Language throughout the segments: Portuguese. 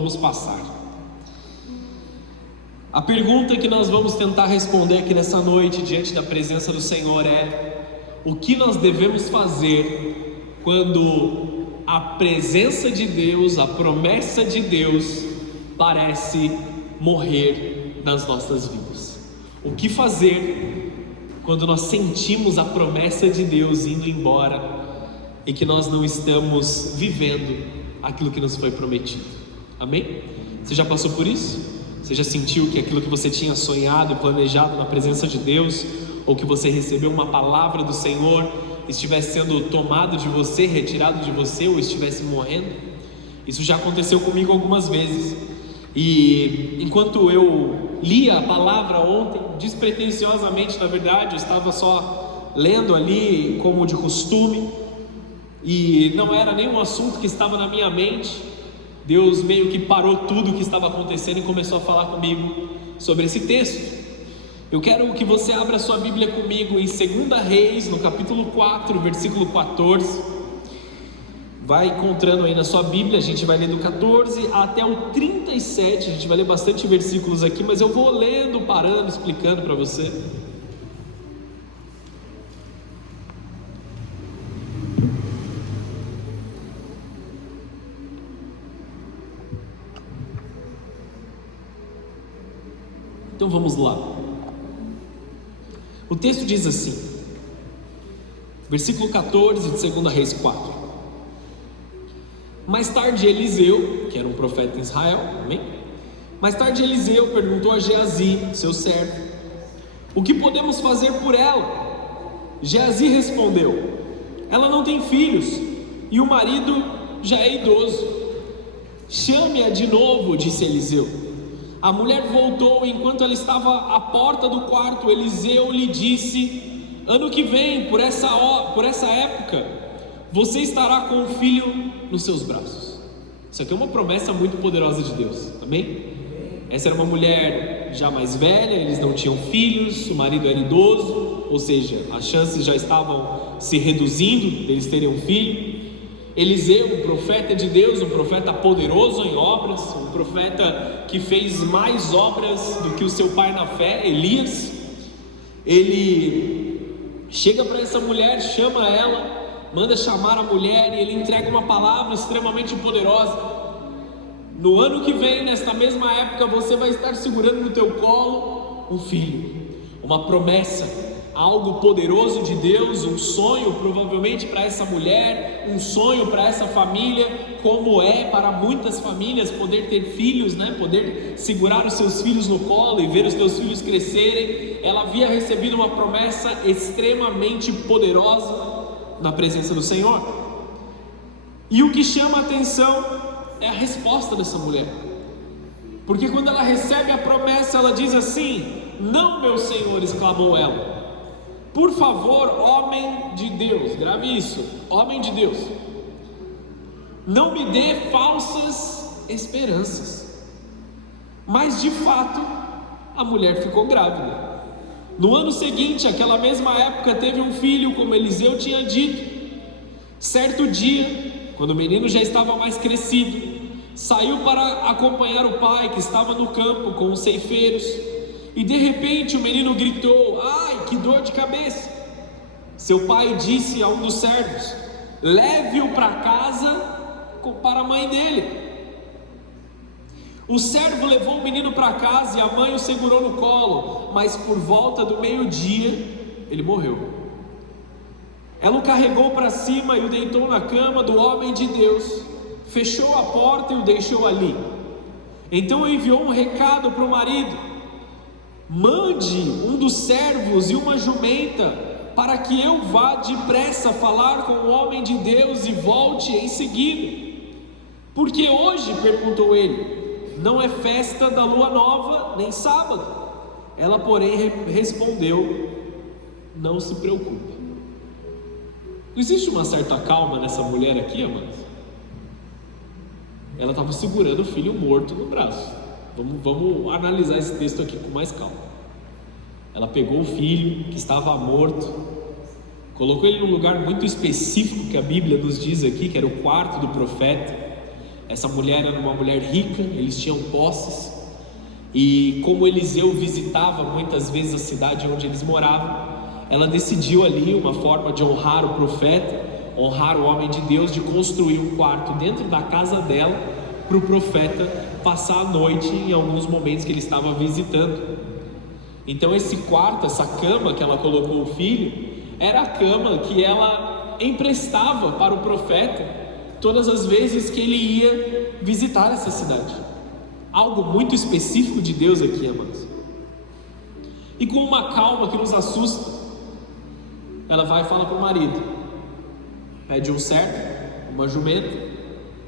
Vamos passar. A pergunta que nós vamos tentar responder aqui nessa noite, diante da presença do Senhor, é: o que nós devemos fazer quando a presença de Deus, a promessa de Deus, parece morrer nas nossas vidas? O que fazer quando nós sentimos a promessa de Deus indo embora e que nós não estamos vivendo aquilo que nos foi prometido? Amém? Você já passou por isso? Você já sentiu que aquilo que você tinha sonhado e planejado na presença de Deus, ou que você recebeu uma palavra do Senhor, estivesse sendo tomado de você, retirado de você, ou estivesse morrendo? Isso já aconteceu comigo algumas vezes. E enquanto eu lia a palavra ontem, despretensiosamente, na verdade, eu estava só lendo ali como de costume, e não era nenhum assunto que estava na minha mente. Deus meio que parou tudo o que estava acontecendo e começou a falar comigo sobre esse texto. Eu quero que você abra sua Bíblia comigo em 2 Reis, no capítulo 4, versículo 14. Vai encontrando aí na sua Bíblia, a gente vai ler do 14 até o 37, a gente vai ler bastante versículos aqui, mas eu vou lendo, parando, explicando para você. Então vamos lá. O texto diz assim, versículo 14 de 2 Reis 4. Mais tarde Eliseu, que era um profeta em Israel, amém? Mais tarde Eliseu perguntou a Geazi, seu servo: o que podemos fazer por ela? Geazi respondeu: ela não tem filhos e o marido já é idoso. Chame-a de novo, disse Eliseu. A mulher voltou. Enquanto ela estava à porta do quarto, Eliseu lhe disse: ano que vem, por essa época, você estará com o filho nos seus braços. Isso aqui é uma promessa muito poderosa de Deus, amém? Essa era uma mulher já mais velha, eles não tinham filhos, o marido era idoso, ou seja, as chances já estavam se reduzindo deles terem um filho. Eliseu, um profeta de Deus, um profeta poderoso em obras, um profeta que fez mais obras do que o seu pai na fé, Elias. Ele chega para essa mulher, chama ela, manda chamar a mulher e ele entrega uma palavra extremamente poderosa. No ano que vem, nesta mesma época, você vai estar segurando no teu colo um filho. Uma promessa, algo poderoso de Deus, um sonho provavelmente para essa mulher, um sonho para essa família, como é para muitas famílias poder ter filhos, né? Poder segurar os seus filhos no colo e ver os seus filhos crescerem. Ela havia recebido uma promessa extremamente poderosa na presença do Senhor. E o que chama a atenção é a resposta dessa mulher, porque quando ela recebe a promessa, ela diz assim: não, meu Senhor, exclamou ela, por favor, homem de Deus, grave isso, homem de Deus, não me dê falsas esperanças. Mas de fato, a mulher ficou grávida. No ano seguinte, aquela mesma época, teve um filho, como Eliseu tinha dito. Certo dia, quando o menino já estava mais crescido, saiu para acompanhar o pai, que estava no campo com os ceifeiros. E de repente o menino gritou: ai, que dor de cabeça! Seu pai disse a um dos servos: leve-o para casa para a mãe dele. O servo levou o menino para casa e a mãe o segurou no colo, mas por volta do meio-dia ele morreu. Ela o carregou para cima e o deitou na cama do homem de Deus, fechou a porta e o deixou ali. Então enviou um recado para o marido: mande um dos servos e uma jumenta, para que eu vá depressa falar com o homem de Deus e volte em seguida. Porque hoje, perguntou ele, não é festa da lua nova, nem sábado. Ela, porém, respondeu: não se preocupe. Não existe uma certa calma nessa mulher aqui, amados? Ela estava segurando o filho morto no braço. Vamos analisar esse texto aqui com mais calma. Ela pegou o filho que estava morto, colocou ele num lugar muito específico que a Bíblia nos diz aqui, que era o quarto do profeta. Essa mulher era uma mulher rica, eles tinham posses, e como Eliseu visitava muitas vezes a cidade onde eles moravam, ela decidiu ali, uma forma de honrar o profeta, honrar o homem de Deus, de construir um quarto dentro da casa dela, para o profeta passar a noite em alguns momentos que ele estava visitando. Então esse quarto, essa cama que ela colocou o filho, era a cama que ela emprestava para o profeta todas as vezes que ele ia visitar essa cidade. Algo muito específico de Deus aqui, amados. E com uma calma que nos assusta, ela vai e fala para o marido: pede um certo, uma jumenta,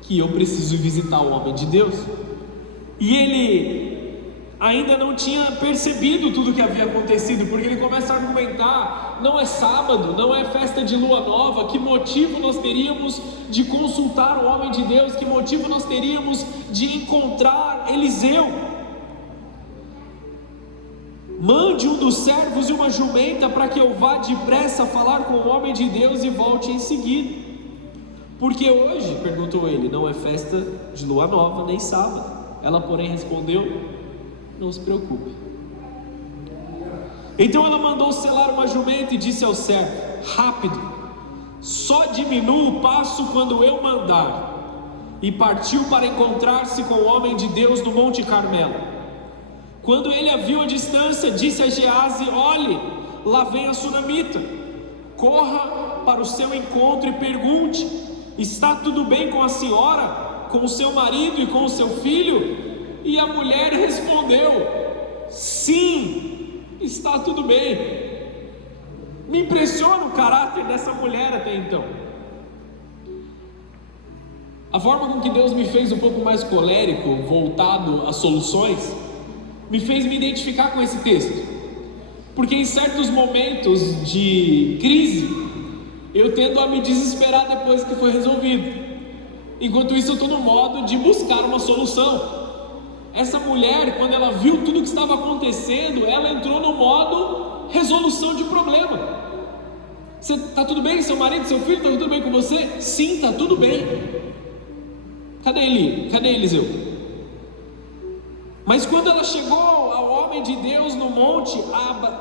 que eu preciso visitar o homem de Deus. E ele ainda não tinha percebido tudo o que havia acontecido, porque ele começa a argumentar: não é sábado, não é festa de lua nova, que motivo nós teríamos de consultar o homem de Deus, que motivo nós teríamos de encontrar Eliseu? Mande um dos servos e uma jumenta para que eu vá depressa falar com o homem de Deus e volte em seguida. Porque hoje, perguntou ele, não é festa de lua nova nem sábado. Ela porém respondeu: não se preocupe. Então ela mandou selar uma jumenta e disse ao servo: rápido, só diminua o passo quando eu mandar. E partiu para encontrar-se com o homem de Deus no Monte Carmelo. Quando ele a viu à distância, disse a Geazi: olhe, lá vem a sunamita. Corra para o seu encontro e pergunte: está tudo bem com a senhora, com o seu marido e com o seu filho? E a mulher respondeu: sim, está tudo bem. Me impressiona o caráter dessa mulher até então. A forma com que Deus me fez um pouco mais colérico, voltado a soluções, me fez me identificar com esse texto, porque em certos momentos de crise, eu tendo a me desesperar depois que foi resolvido. Enquanto isso eu estou no modo de buscar uma solução. Essa mulher, quando ela viu tudo o que estava acontecendo, ela entrou no modo resolução de problema. Está tudo bem? Seu marido, seu filho, está tudo bem com você? Sim, está tudo bem. Cadê ele? Cadê Eliseu? Mas quando ela chegou ao homem de Deus no monte,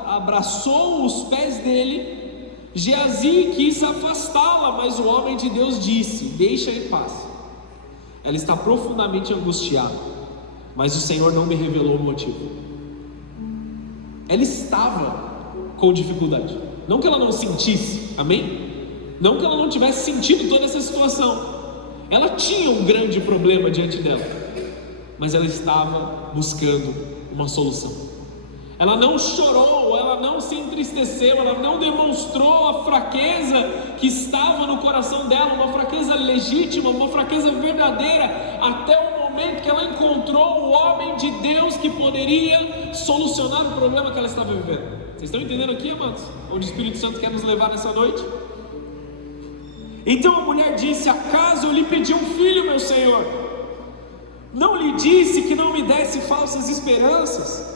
abraçou os pés dele. Geazi quis afastá-la, mas o homem de Deus disse: deixa em paz. Ela está profundamente angustiada, mas o Senhor não me revelou o motivo. Ela estava com dificuldade, não que ela não sentisse, amém? Não que ela não tivesse sentido toda essa situação. Ela tinha um grande problema diante dela, mas ela estava buscando uma solução. Ela não chorou, ela não se entristeceu, ela não demonstrou a fraqueza que estava no coração dela, uma fraqueza legítima, uma fraqueza verdadeira, até o momento que ela encontrou o homem de Deus que poderia solucionar o problema que ela estava vivendo. Vocês estão entendendo aqui, amados? Onde o Espírito Santo quer nos levar nessa noite? Então a mulher disse: acaso eu lhe pedi um filho, meu senhor? Não lhe disse que não me desse falsas esperanças?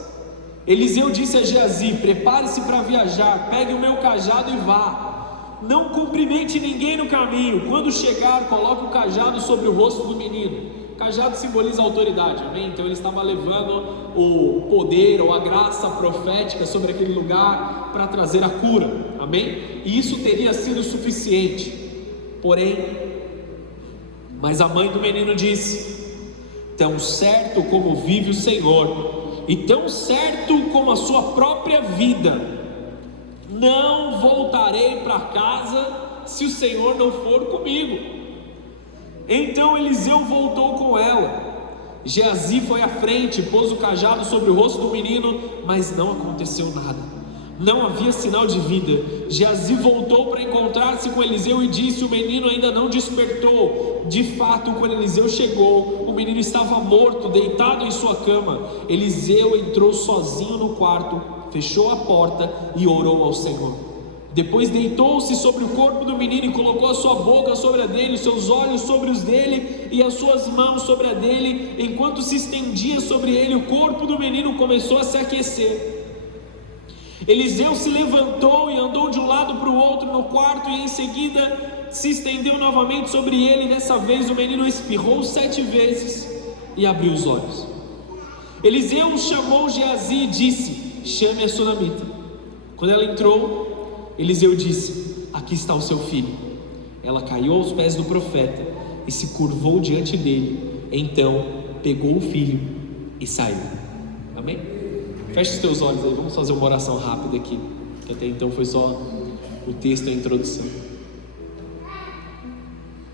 Eliseu disse a Geazi: prepare-se para viajar, pegue o meu cajado e vá. Não cumprimente ninguém no caminho. Quando chegar, coloque o cajado sobre o rosto do menino. O cajado simboliza a autoridade, amém? Então ele estava levando o poder ou a graça profética sobre aquele lugar para trazer a cura, amém? E isso teria sido suficiente. Mas a mãe do menino disse: tão certo como vive o Senhor, e tão certo como a sua própria vida, não voltarei para casa se o Senhor não for comigo. Então Eliseu voltou com ela. Geazi foi à frente, pôs o cajado sobre o rosto do menino, mas não aconteceu nada. Não havia sinal de vida. Geazi voltou para encontrar-se com Eliseu e disse: o menino ainda não despertou. De fato, quando Eliseu chegou, o menino estava morto, deitado em sua cama. Eliseu entrou sozinho no quarto, fechou a porta e orou ao Senhor. Depois deitou-se sobre o corpo do menino e colocou a sua boca sobre a dele, seus olhos sobre os dele e as suas mãos sobre a dele. Enquanto se estendia sobre ele, o corpo do menino começou a se aquecer. Eliseu se levantou e andou de um lado para o outro no quarto, e em seguida se estendeu novamente sobre ele. Dessa vez o menino espirrou 7 vezes e abriu os olhos. Eliseu chamou Geazi e disse: chame a sunamita. Quando ela entrou, Eliseu disse: aqui está o seu filho. Ela caiu aos pés do profeta e se curvou diante dele. Então pegou o filho e saiu. Amém? Feche os teus olhos aí, vamos fazer uma oração rápida aqui, que até então foi só o texto e a introdução.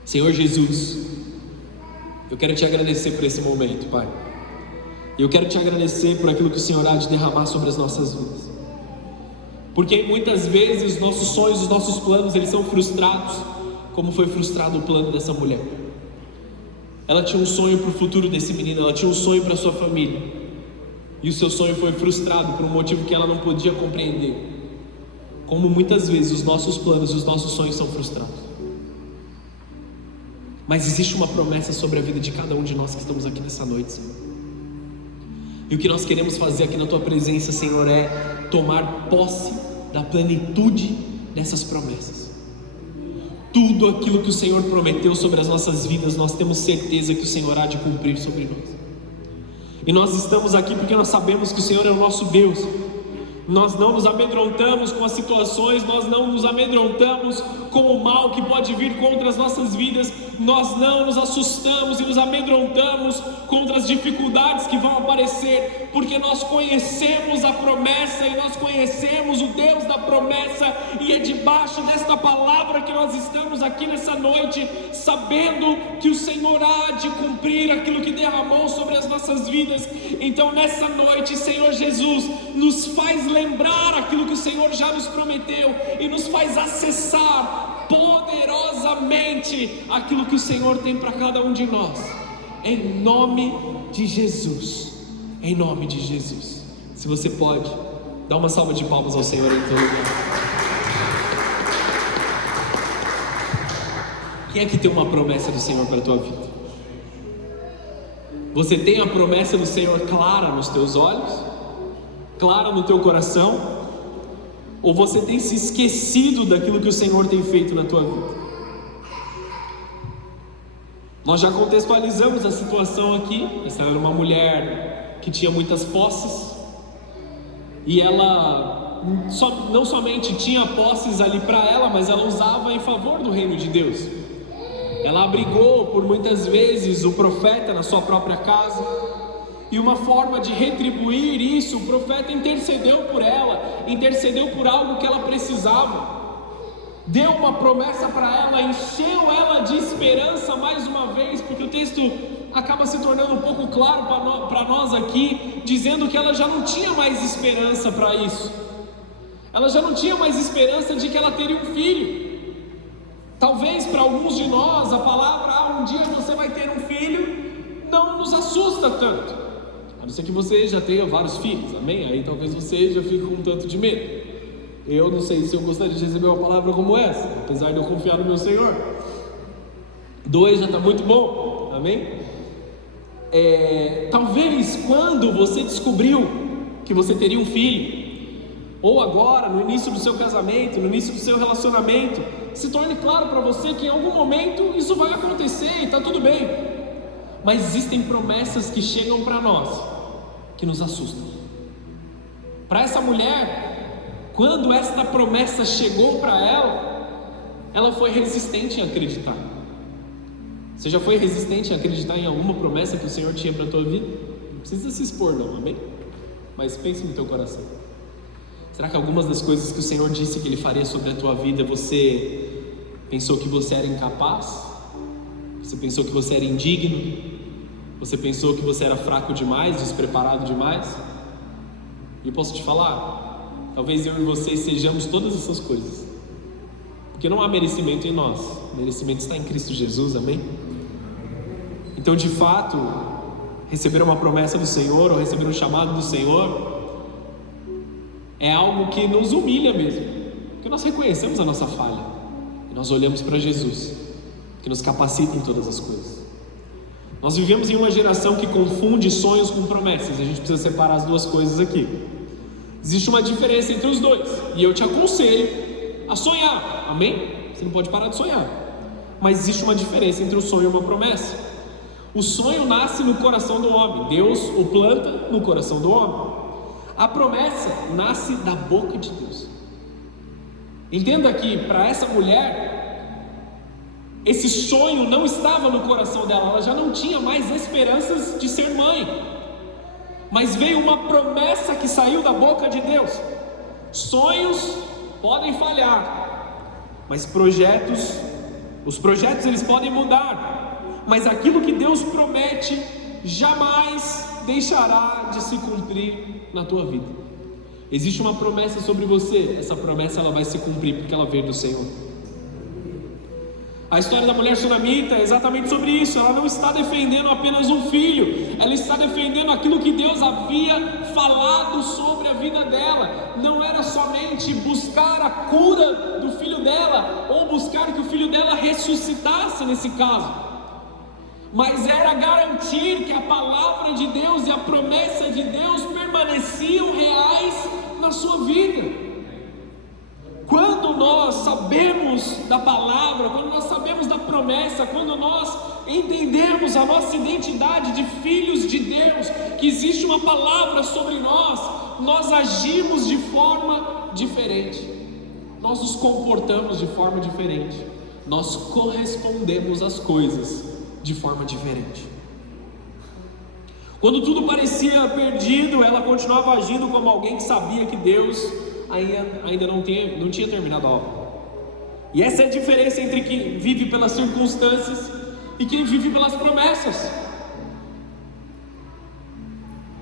Senhor Jesus, eu quero te agradecer por esse momento, Pai. Eu quero te agradecer por aquilo que o Senhor há de derramar sobre as nossas vidas, porque muitas vezes os nossos sonhos, os nossos planos, eles são frustrados, como foi frustrado o plano dessa mulher. Ela tinha um sonho para o futuro desse menino, ela tinha um sonho para a sua família, e o seu sonho foi frustrado por um motivo que ela não podia compreender. Como muitas vezes os nossos planos, os nossos sonhos são frustrados. Mas existe uma promessa sobre a vida de cada um de nós que estamos aqui nessa noite, Senhor. E o que nós queremos fazer aqui na Tua presença, Senhor, é tomar posse da plenitude dessas promessas. Tudo aquilo que o Senhor prometeu sobre as nossas vidas, nós temos certeza que o Senhor há de cumprir sobre nós. E nós estamos aqui porque nós sabemos que o Senhor é o nosso Deus. Nós não nos amedrontamos com as situações, nós não nos amedrontamos com o mal que pode vir contra as nossas vidas, nós não nos assustamos e nos amedrontamos contra as dificuldades que vão aparecer, porque nós conhecemos a promessa e nós conhecemos o Deus da promessa, e é debaixo desta palavra que nós estamos aqui nessa noite, sabendo que o Senhor há de cumprir aquilo que derramou sobre as nossas vidas. Então nessa noite, Senhor Jesus, nos faz lembrar aquilo que o Senhor já nos prometeu e nos faz acessar poderosamente aquilo que o Senhor tem para cada um de nós, em nome de Jesus, em nome de Jesus. Se você pode, dá uma salva de palmas ao Senhor em todo lugar. Quem é que tem uma promessa do Senhor para a tua vida? Você tem a promessa do Senhor clara nos teus olhos? Clara no teu coração? Ou você tem se esquecido daquilo que o Senhor tem feito na tua vida? Nós já contextualizamos a situação aqui. Essa era uma mulher que tinha muitas posses, e ela não somente tinha posses ali para ela, mas ela usava em favor do reino de Deus. Ela abrigou por muitas vezes o profeta na sua própria casa, e uma forma de retribuir isso, o profeta intercedeu por ela, intercedeu por algo que ela precisava, deu uma promessa para ela, encheu ela de esperança mais uma vez, porque o texto acaba se tornando um pouco claro para nós aqui, dizendo que ela já não tinha mais esperança para isso, ela já não tinha mais esperança de que ela teria um filho. Talvez para alguns de nós a palavra um dia você vai ter um filho não nos assusta tanto, a não ser que você já tenha vários filhos, amém? Aí talvez você já fique com um tanto de medo. Eu não sei se eu gostaria de receber uma palavra como essa, apesar de eu confiar no meu Senhor. 2 já está muito bom, amém? Talvez quando você descobriu que você teria um filho, ou agora, no início do seu casamento, no início do seu relacionamento, se torne claro para você que em algum momento isso vai acontecer e está tudo bem. Mas existem promessas que chegam para nós, que nos assustam. Para essa mulher, quando esta promessa chegou para ela foi resistente em acreditar. Você já foi resistente em acreditar em alguma promessa que o Senhor tinha para a tua vida? Não precisa se expor não, amém? Mas pense no teu coração. Será que algumas das coisas que o Senhor disse que Ele faria sobre a tua vida, você pensou que você era incapaz? Você pensou que você era indigno? Você pensou que você era fraco demais, despreparado demais? E eu posso te falar, talvez eu e você sejamos todas essas coisas, porque não há merecimento em nós, o merecimento está em Cristo Jesus, amém? Então de fato, receber uma promessa do Senhor, ou receber um chamado do Senhor, é algo que nos humilha mesmo, porque nós reconhecemos a nossa falha, e nós olhamos para Jesus, que nos capacita em todas as coisas. Nós vivemos em uma geração que confunde sonhos com promessas, a gente precisa separar as duas coisas aqui. Existe uma diferença entre os dois, e eu te aconselho a sonhar, amém? Você não pode parar de sonhar. Mas existe uma diferença entre o sonho e uma promessa. O sonho nasce no coração do homem, Deus o planta no coração do homem. A promessa nasce da boca de Deus. Entenda que para essa mulher, esse sonho não estava no coração dela, ela já não tinha mais esperanças de ser mãe, mas veio uma promessa que saiu da boca de Deus. Sonhos podem falhar, mas os projetos eles podem mudar, mas aquilo que Deus promete jamais deixará de se cumprir na tua vida. Existe uma promessa sobre você, essa promessa ela vai se cumprir porque ela veio do Senhor. A história da mulher sunamita é exatamente sobre isso. Ela não está defendendo apenas um filho, ela está defendendo aquilo que Deus havia falado sobre a vida dela. Não era somente buscar a cura do filho dela, ou buscar que o filho dela ressuscitasse nesse caso, mas era garantir que a palavra de Deus e a promessa de Deus permaneciam reais na sua vida. Quando nós sabemos da palavra, quando nós sabemos da promessa, quando nós entendemos a nossa identidade de filhos de Deus, que existe uma palavra sobre nós agimos de forma diferente, nós nos comportamos de forma diferente, nós correspondemos às coisas de forma diferente. Quando tudo parecia perdido, ela continuava agindo como alguém que sabia que Deus ainda não tinha terminado a obra. E essa é a diferença entre quem vive pelas circunstâncias e quem vive pelas promessas.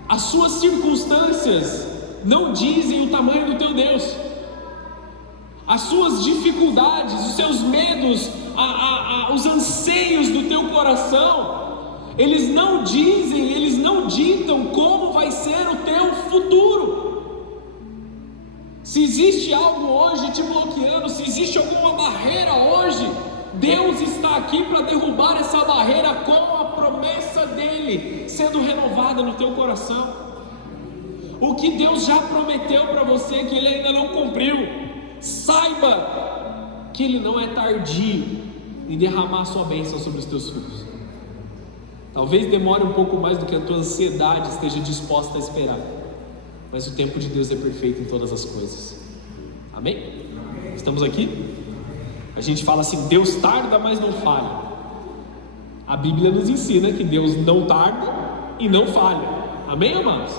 As suas circunstâncias não dizem o tamanho do teu Deus. As suas dificuldades, os seus medos, os anseios do teu coração, eles não dizem, eles não ditam como vai ser o teu futuro. Se existe algo hoje te bloqueando, se existe alguma barreira hoje, Deus está aqui para derrubar essa barreira com a promessa dele sendo renovada no teu coração. O que Deus já prometeu para você que ele ainda não cumpriu, saiba que ele não é tardio em derramar a sua bênção sobre os teus filhos. Talvez demore um pouco mais do que a tua ansiedade esteja disposta a esperar, mas o tempo de Deus é perfeito em todas as coisas. Amém? Amém. Estamos aqui? A gente fala assim, Deus tarda, mas não falha. A Bíblia nos ensina que Deus não tarda e não falha. Amém, amados?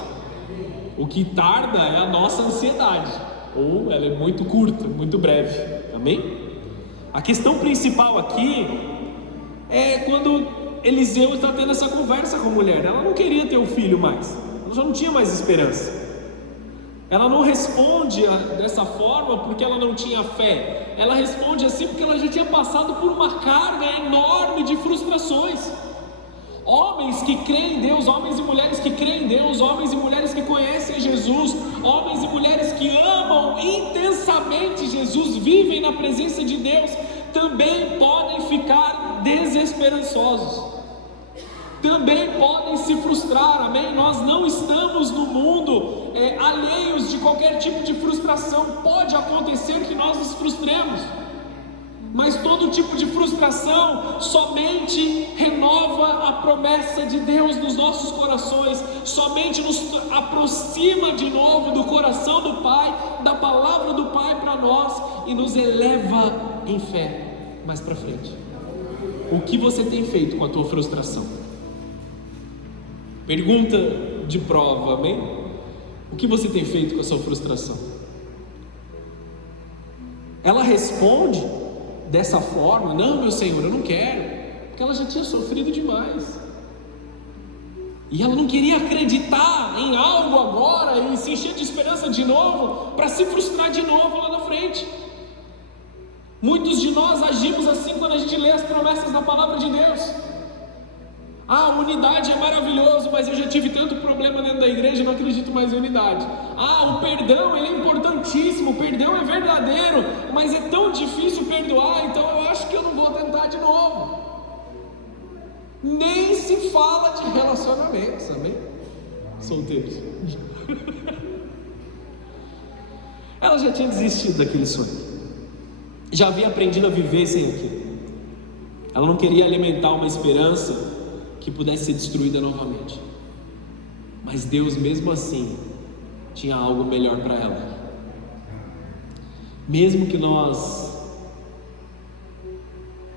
O que tarda é a nossa ansiedade, ou ela é muito curta, muito breve. Amém? A questão principal aqui é quando Eliseu está tendo essa conversa com a mulher. Ela não queria ter um filho mais, ela já não tinha mais esperança. Ela não responde dessa forma porque ela não tinha fé. Ela responde assim porque ela já tinha passado por uma carga enorme de frustrações. Homens que creem em Deus, homens e mulheres que creem em Deus, homens e mulheres que conhecem Jesus, homens e mulheres que amam intensamente Jesus, vivem na presença de Deus, também podem ficar desesperançosos, também podem se frustrar. Amém? Nós não estamos no mundo alheios de qualquer tipo de frustração. Pode acontecer que nós nos frustremos, mas todo tipo de frustração somente renova a promessa de Deus nos nossos corações, somente nos aproxima de novo do coração do Pai, da palavra do Pai para nós, e nos eleva em fé mais para frente. O que você tem feito com a tua frustração? Pergunta de prova, amém? O que você tem feito com a sua frustração? Ela responde dessa forma, não, meu Senhor, eu não quero, porque ela já tinha sofrido demais, e ela não queria acreditar em algo agora, e se encher de esperança de novo, para se frustrar de novo lá na frente. Muitos de nós agimos assim quando a gente lê as promessas da palavra de Deus. A unidade é maravilhoso, mas eu já tive tanto problema dentro da igreja, não acredito mais em unidade. O perdão, ele é importantíssimo, o perdão é verdadeiro, mas é tão difícil perdoar, então eu acho que eu não vou tentar de novo. Nem se fala de relacionamentos, amém? Solteiros. Ela já tinha desistido daquele sonho, já havia aprendido a viver sem aquilo. Ela não queria alimentar uma esperança que pudesse ser destruída novamente. Mas Deus, mesmo assim, tinha algo melhor para ela. Mesmo que nós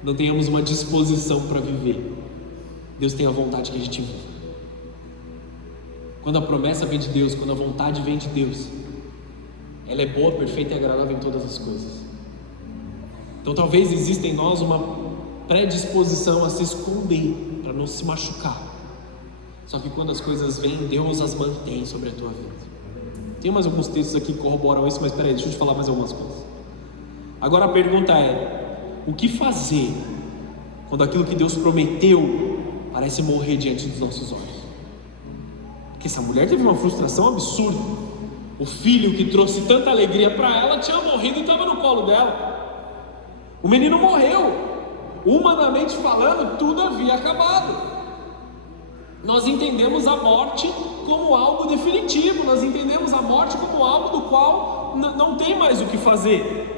não tenhamos uma disposição para viver, Deus tem a vontade que a gente viva. Quando a promessa vem de Deus, quando a vontade vem de Deus, ela é boa, perfeita e agradável em todas as coisas. Então talvez exista em nós uma predisposição a se esconder, para não se machucar. Só que quando as coisas vêm, Deus as mantém sobre a tua vida. Tem mais alguns textos aqui que corroboram isso, mas espera aí, deixa eu te falar mais algumas coisas. Agora a pergunta é: o que fazer quando aquilo que Deus prometeu parece morrer diante dos nossos olhos? Porque essa mulher teve uma frustração absurda. O filho que trouxe tanta alegria para ela tinha morrido e estava no colo dela. O menino morreu. Humanamente falando, tudo havia acabado. Nós entendemos a morte como algo definitivo. Nós entendemos a morte como algo do qual não tem mais o que fazer.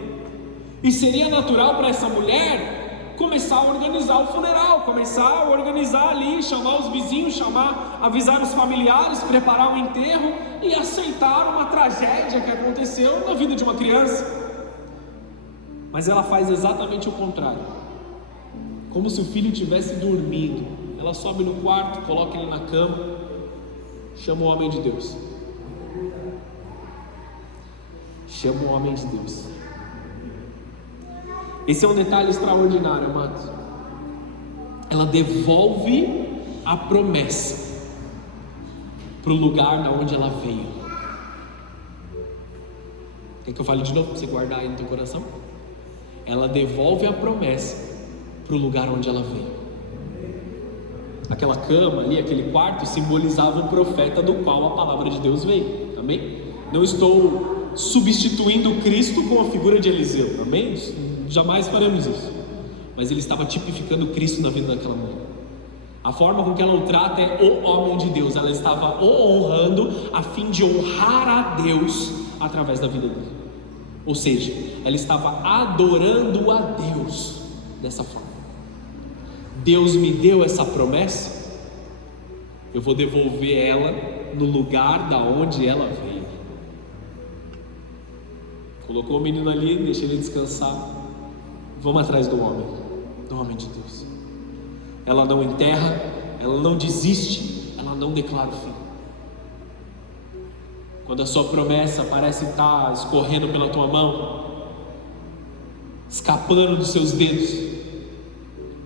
E seria natural para essa mulher começar a organizar o funeral, começar a organizar ali, chamar os vizinhos, avisar os familiares, preparar o enterro e aceitar uma tragédia que aconteceu na vida de uma criança. Mas ela faz exatamente o contrário. Como se o filho tivesse dormindo, ela sobe no quarto, coloca ele na cama, chama o homem de Deus. Chama o homem de Deus. Esse é um detalhe extraordinário, amados. Ela devolve a promessa para o lugar de onde ela veio. Quer que eu fale de novo para você guardar aí no teu coração? Ela devolve a promessa para o lugar onde ela veio. Aquela cama ali, aquele quarto, simbolizava o profeta do qual a palavra de Deus veio. Amém? Não estou substituindo Cristo com a figura de Eliseu. Amém? Jamais faremos isso. Mas ele estava tipificando Cristo na vida daquela mulher. A forma com que ela o trata é o homem de Deus. Ela estava o honrando a fim de honrar a Deus através da vida dele. Ou seja, ela estava adorando a Deus dessa forma. Deus me deu essa promessa, eu vou devolver ela no lugar da onde ela veio. Colocou o menino ali, deixa ele descansar. Vamos atrás do homem de Deus. Ela não enterra, ela não desiste, ela não declara o fim. Quando a sua promessa parece estar escorrendo pela tua mão, escapando dos seus dedos,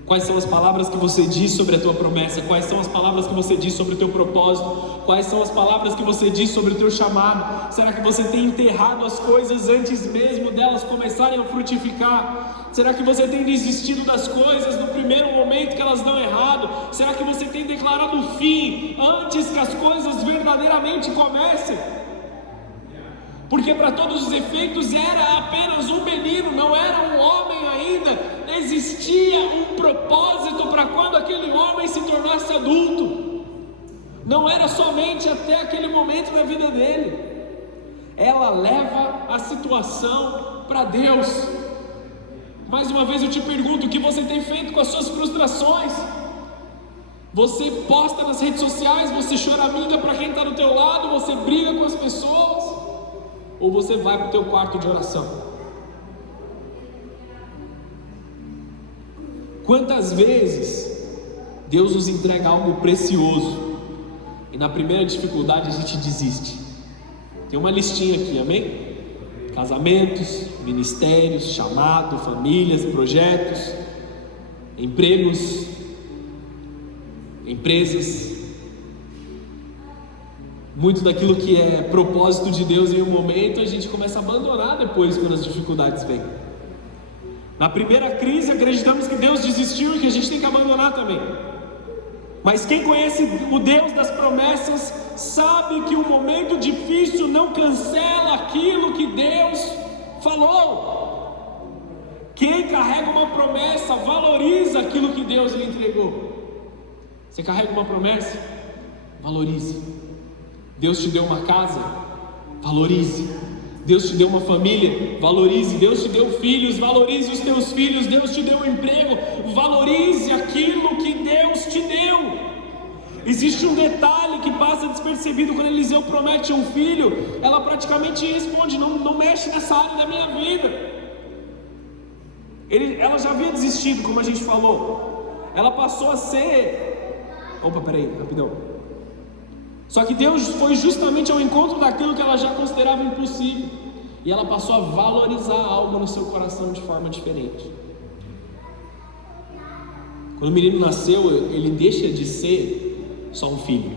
quais são as palavras que você diz sobre a tua promessa? Quais são as palavras que você diz sobre o teu propósito? Quais são as palavras que você diz sobre o teu chamado? Será que você tem enterrado as coisas antes mesmo delas começarem a frutificar? Será que você tem desistido das coisas no primeiro momento que elas dão errado? Será que você tem declarado o fim antes que as coisas verdadeiramente comecem? Porque para todos os efeitos era apenas um menino, não era um homem ainda. Existia um propósito para quando aquele homem se tornasse adulto. Não era somente até aquele momento da vida dele. Ela leva a situação para Deus. Mais uma vez eu te pergunto, o que você tem feito com as suas frustrações? Você posta nas redes sociais, você choraminga para quem está do teu lado, você briga com as pessoas, ou você vai para o teu quarto de oração? Quantas vezes Deus nos entrega algo precioso e na primeira dificuldade a gente desiste? Tem uma listinha aqui, amém? Casamentos, ministérios, chamado, famílias, projetos, empregos, empresas. Muito daquilo que é propósito de Deus em um momento, a gente começa a abandonar depois quando as dificuldades vêm. Na primeira crise acreditamos que Deus desistiu e que a gente tem que abandonar também. Mas quem conhece o Deus das promessas sabe que o momento difícil não cancela aquilo que Deus falou. Quem carrega uma promessa valoriza aquilo que Deus lhe entregou. Você carrega uma promessa? Valorize. Deus te deu uma casa? Valorize. Deus te deu uma família, valorize. Deus te deu filhos, valorize os teus filhos. Deus te deu um emprego, valorize aquilo que Deus te deu. Existe um detalhe que passa despercebido quando Eliseu promete um filho. Ela praticamente responde: não mexe nessa área da minha vida. Ela já havia desistido, como a gente falou. Ela passou a ser... Opa, peraí, rapidão. Só que Deus foi justamente ao encontro daquilo que ela já considerava impossível. E ela passou a valorizar a alma no seu coração de forma diferente. Quando o menino nasceu, ele deixa de ser só um filho.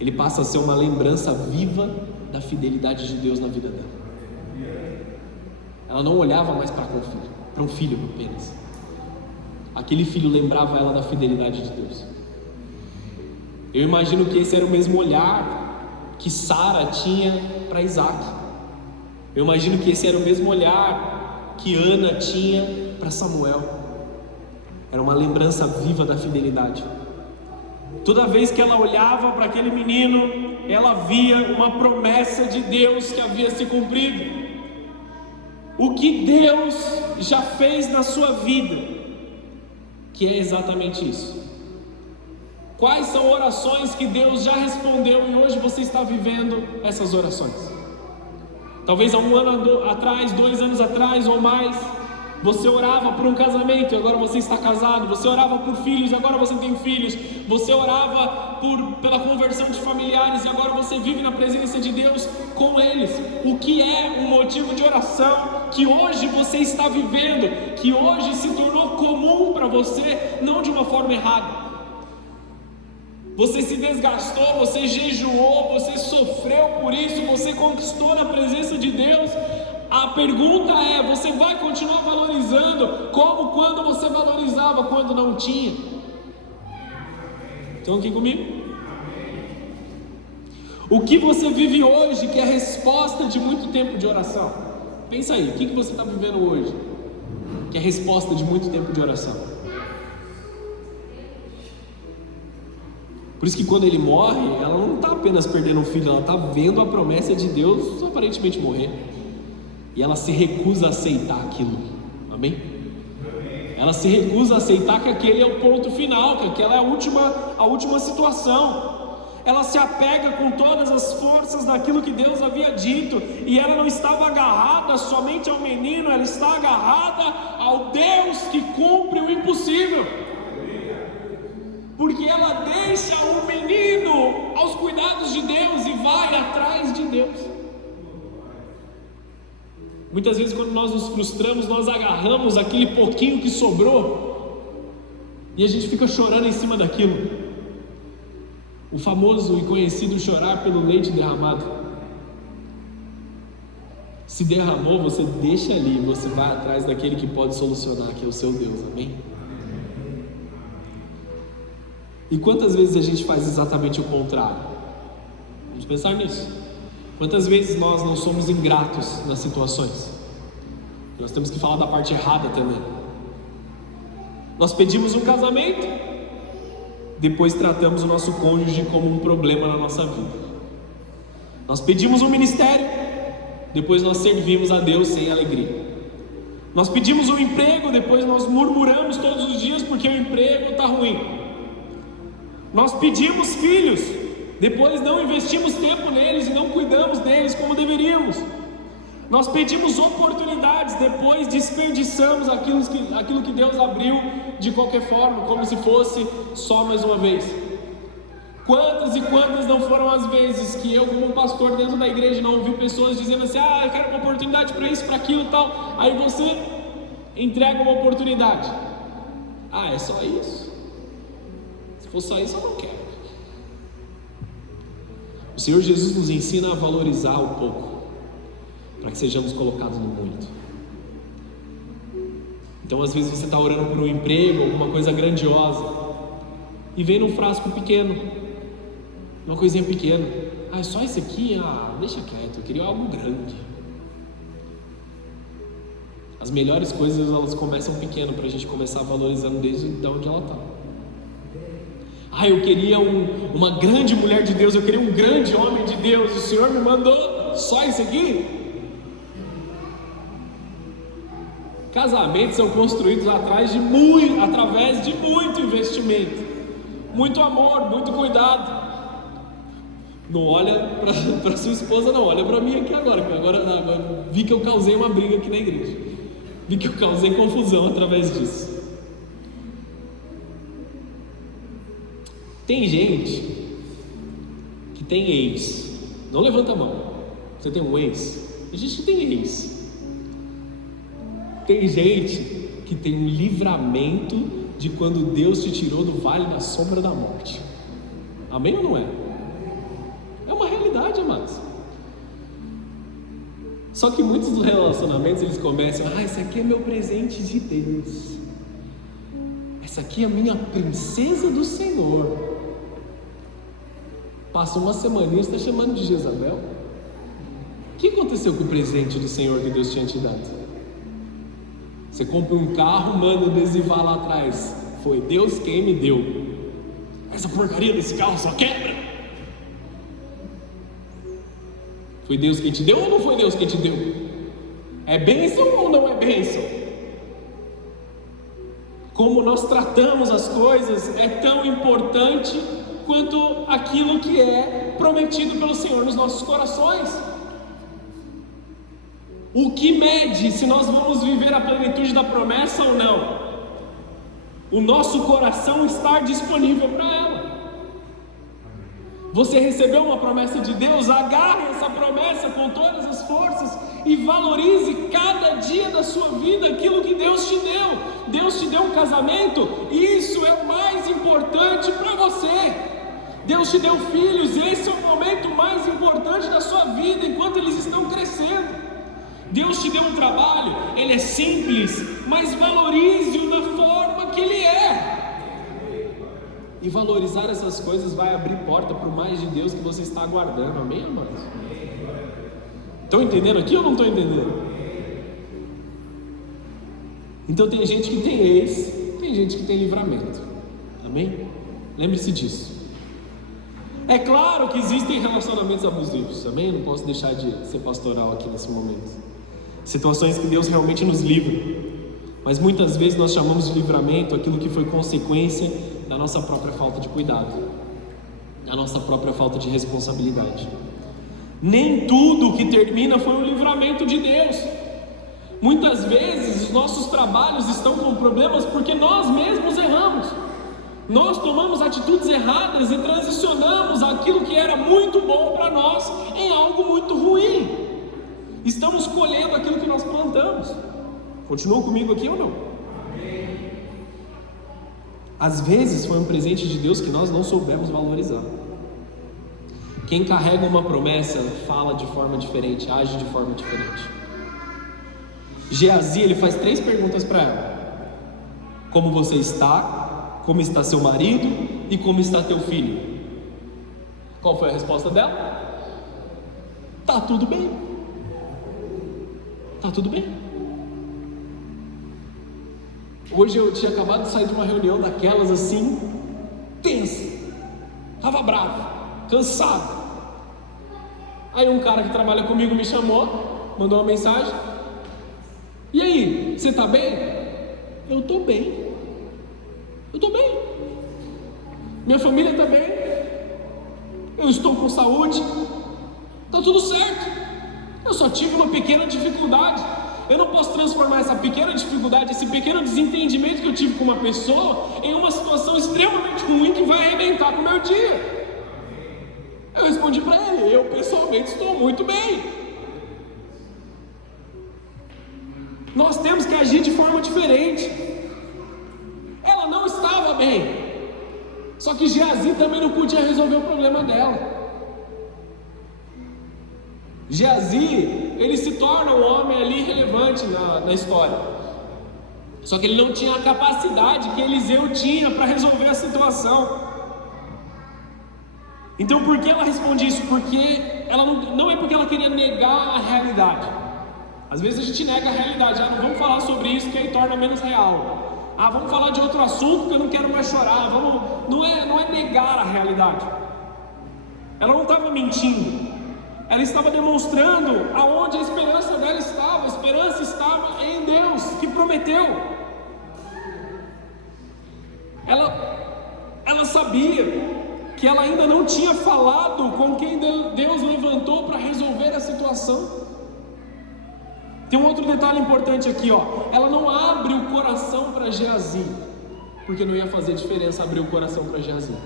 Ele passa a ser uma lembrança viva da fidelidade de Deus na vida dela. Ela não olhava mais para um filho apenas. Aquele filho lembrava ela da fidelidade de Deus. Eu imagino que esse era o mesmo olhar que Sara tinha para Isaac. Eu imagino que esse era o mesmo olhar que Ana tinha para Samuel. Era uma lembrança viva da fidelidade. Toda vez que ela olhava para aquele menino, ela via uma promessa de Deus que havia se cumprido. O que Deus já fez na sua vida, que é exatamente isso. Quais são orações que Deus já respondeu e hoje você está vivendo essas orações? Talvez há um ano atrás, 2 anos atrás ou mais, você orava por um casamento e agora você está casado. Você orava por filhos e agora você tem filhos. Você orava pela conversão de familiares e agora você vive na presença de Deus com eles. O que é um motivo de oração que hoje você está vivendo, que hoje se tornou comum para você, não de uma forma errada. Você se desgastou, você jejuou, você sofreu por isso, você conquistou na presença de Deus. A pergunta é: você vai continuar valorizando como quando você valorizava quando não tinha? Estão aqui comigo? O que você vive hoje que é a resposta de muito tempo de oração? Pensa aí, o que você está vivendo hoje que é a resposta de muito tempo de oração? Por isso que quando ele morre, ela não está apenas perdendo um filho, ela está vendo a promessa de Deus aparentemente morrer. E ela se recusa a aceitar aquilo. Amém? Ela se recusa a aceitar que aquele é o ponto final, que aquela é a última situação. Ela se apega com todas as forças daquilo que Deus havia dito. E ela não estava agarrada somente ao menino, ela está agarrada ao Deus que cumpre o impossível. Porque ela deixa o menino aos cuidados de Deus e vai atrás de Deus. Muitas vezes quando nós nos frustramos, nós agarramos aquele pouquinho que sobrou e a gente fica chorando em cima daquilo. O famoso e conhecido chorar pelo leite derramado. Se derramou, você deixa ali, você vai atrás daquele que pode solucionar, que é o seu Deus, amém? E quantas vezes a gente faz exatamente o contrário? Vamos pensar nisso. Quantas vezes nós não somos ingratos nas situações? Nós temos que falar da parte errada também. Nós pedimos um casamento, depois tratamos o nosso cônjuge como um problema na nossa vida. Nós pedimos um ministério, depois nós servimos a Deus sem alegria. Nós pedimos um emprego, depois nós murmuramos todos os dias porque o emprego está ruim. Nós pedimos filhos, depois não investimos tempo neles e não cuidamos deles como deveríamos. Nós pedimos oportunidades, depois desperdiçamos aquilo que Deus abriu de qualquer forma, como se fosse só mais uma vez. Quantas e quantas não foram as vezes que eu, como pastor dentro da igreja, não ouvi pessoas dizendo assim: eu quero uma oportunidade para isso, para aquilo e tal. Aí você entrega uma oportunidade. É só isso? Se for só isso, eu não quero. O Senhor Jesus nos ensina a valorizar o pouco, para que sejamos colocados no muito. Então às vezes você está orando por um emprego, alguma coisa grandiosa, e vem num frasco pequeno, uma coisinha pequena. É só isso aqui? Deixa quieto, eu queria algo grande. As melhores coisas, elas começam pequeno, para a gente começar valorizando desde onde ela está. Eu queria uma grande mulher de Deus, eu queria um grande homem de Deus. O Senhor me mandou só isso aqui? Casamentos são construídos através de muito investimento, muito amor, muito cuidado. Não olha para sua esposa, não, olha para mim aqui agora, que agora vi que eu causei uma briga aqui na igreja, vi que eu causei confusão através disso. Tem gente que tem ex, não levanta a mão, você tem um ex? Tem gente que tem ex. Tem gente que tem um livramento de quando Deus te tirou do vale da sombra da morte. Amém ou não é? É uma realidade, amados. Só que muitos dos relacionamentos eles começam: esse aqui é meu presente de Deus, essa aqui é a minha princesa do Senhor. Passa uma semaninha e está chamando de Jezabel. O que aconteceu com o presente do Senhor que Deus tinha te dado? Você compra um carro, manda adesivar lá atrás: foi Deus quem me deu. Essa porcaria desse carro só quebra. Foi Deus quem te deu ou não foi Deus quem te deu? É bênção ou não é bênção? Como nós tratamos as coisas é tão importante quanto aquilo que é prometido pelo Senhor nos nossos corações. O que mede se nós vamos viver a plenitude da promessa ou não? O nosso coração estar disponível para ela. Você recebeu uma promessa de Deus, agarre essa promessa com todas as forças e valorize cada dia da sua vida aquilo que Deus te deu. Deus te deu um casamento, isso é o mais importante para você. Deus te deu filhos, esse é o momento mais importante da sua vida enquanto eles estão crescendo. Deus te deu um trabalho, ele é simples, mas valorize-o da forma que ele é. E valorizar essas coisas vai abrir porta para o mais de Deus que você está aguardando. Amém, amados? Estão entendendo aqui ou não estão entendendo? Então tem gente que tem ex, tem gente que tem livramento. Amém? Lembre-se disso. É claro que existem relacionamentos abusivos. Amém? Não posso deixar de ser pastoral aqui nesse momento. Situações que Deus realmente nos livra, mas muitas vezes nós chamamos de livramento aquilo que foi consequência da nossa própria falta de cuidado, da nossa própria falta de responsabilidade. Nem tudo que termina foi um livramento de Deus. Muitas vezes os nossos trabalhos estão com problemas porque nós mesmos erramos. Nós tomamos atitudes erradas e transicionamos aquilo que era muito bom para nós em algo muito ruim. Estamos colhendo aquilo que nós plantamos. Continuam comigo aqui ou não? Amém. Às vezes foi um presente de Deus que nós não soubemos valorizar. Quem carrega uma promessa fala de forma diferente, age de forma diferente. Geazi, ele faz 3 perguntas para ela: como você está? Como está seu marido? E como está teu filho? Qual foi a resposta dela? Tá tudo bem. Tá tudo bem. Hoje eu tinha acabado de sair de uma reunião daquelas assim, tensa, estava bravo, cansado. Aí um cara que trabalha comigo me chamou, mandou uma mensagem: e aí, você tá bem? Eu tô bem. Eu tô bem. Minha família tá bem. Eu estou com saúde. Tá tudo certo. Eu só tive uma pequena dificuldade. Eu não posso transformar essa pequena dificuldade, esse pequeno desentendimento que eu tive com uma pessoa, em uma situação extremamente ruim que vai arrebentar com o meu dia. Eu respondi para ele: eu pessoalmente estou muito bem. Nós temos que agir de forma diferente. Ela não estava bem, só que Geazi também não podia resolver o problema dela. Geazi, ele se torna um homem ali relevante na história. Só que ele não tinha a capacidade que Eliseu tinha para resolver a situação. Então por que ela responde isso? Porque ela não é porque ela queria negar a realidade. Às vezes a gente nega a realidade. Não vamos falar sobre isso que aí torna menos real. Vamos falar de outro assunto que eu não quero mais chorar. Não é negar a realidade. Ela não estava mentindo. ela estava demonstrando aonde a esperança dela estava. A esperança estava em Deus, que prometeu. Ela sabia que ela ainda não tinha falado com quem Deus levantou para resolver a situação. Tem um outro detalhe importante aqui, ó. Ela não abre o coração para Geazi, porque não ia fazer diferença abrir o coração para Geazi.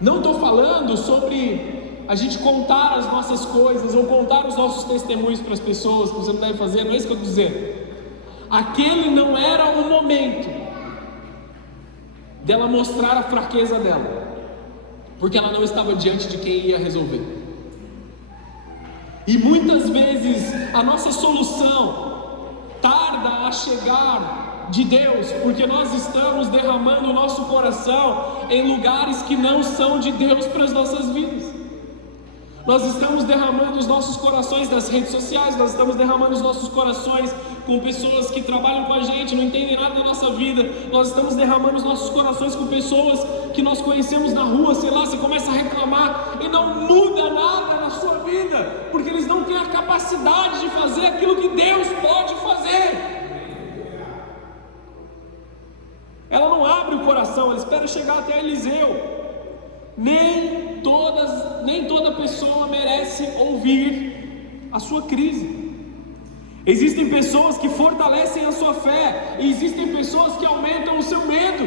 Não estou falando sobre a gente contar as nossas coisas ou contar os nossos testemunhos para as pessoas, que você não deve fazer, não é isso que eu estou dizendo. Aquele não era o momento dela mostrar a fraqueza dela, porque ela não estava diante de quem ia resolver. E muitas vezes a nossa solução tarda a chegar de Deus, porque nós estamos derramando o nosso coração em lugares que não são de Deus para as nossas vidas. Nós estamos derramando os nossos corações nas redes sociais, nós estamos derramando os nossos corações com pessoas que trabalham com a gente, não entendem nada da nossa vida. Nós estamos derramando os nossos corações com pessoas que nós conhecemos na rua, sei lá, você começa a reclamar e não muda nada na sua vida, porque eles não têm a capacidade de fazer aquilo que Deus pode fazer. Ela não abre o coração, ela espera chegar até Eliseu. Nem toda pessoa merece ouvir a sua crise. Existem pessoas que fortalecem a sua fé, e existem pessoas que aumentam o seu medo.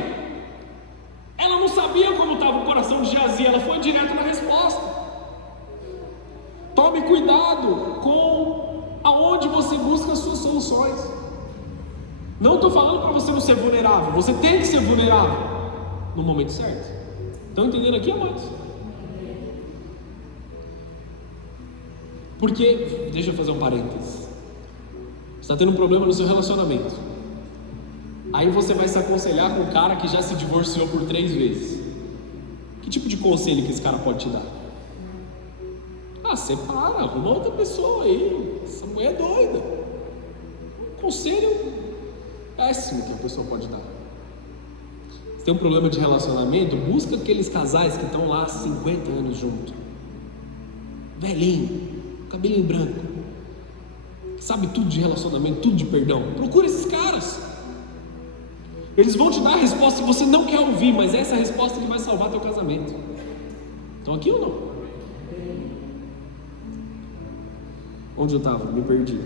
Ela não sabia como estava o coração de Geazi, ela foi direto na resposta. Tome cuidado com aonde você busca as suas soluções. Não estou falando para você não ser vulnerável, você tem que ser vulnerável no momento certo. Estão entendendo aqui, amados? Porque, deixa eu fazer um parênteses. Você está tendo um problema no seu relacionamento. Aí você vai se aconselhar com um cara que já se divorciou por 3 vezes. Que tipo de conselho que esse cara pode te dar? Ah, separa, arruma outra pessoa aí. Essa mulher é doida. Um conselho péssimo que a pessoa pode dar. Se tem um problema de relacionamento, busca aqueles casais que estão lá há 50 anos juntos. Velhinho, cabelinho branco, que sabe tudo de relacionamento, tudo de perdão. Procura esses caras. Eles vão te dar a resposta que você não quer ouvir, mas essa é a resposta que vai salvar teu casamento. Estão aqui ou não? Onde eu estava? Me perdi.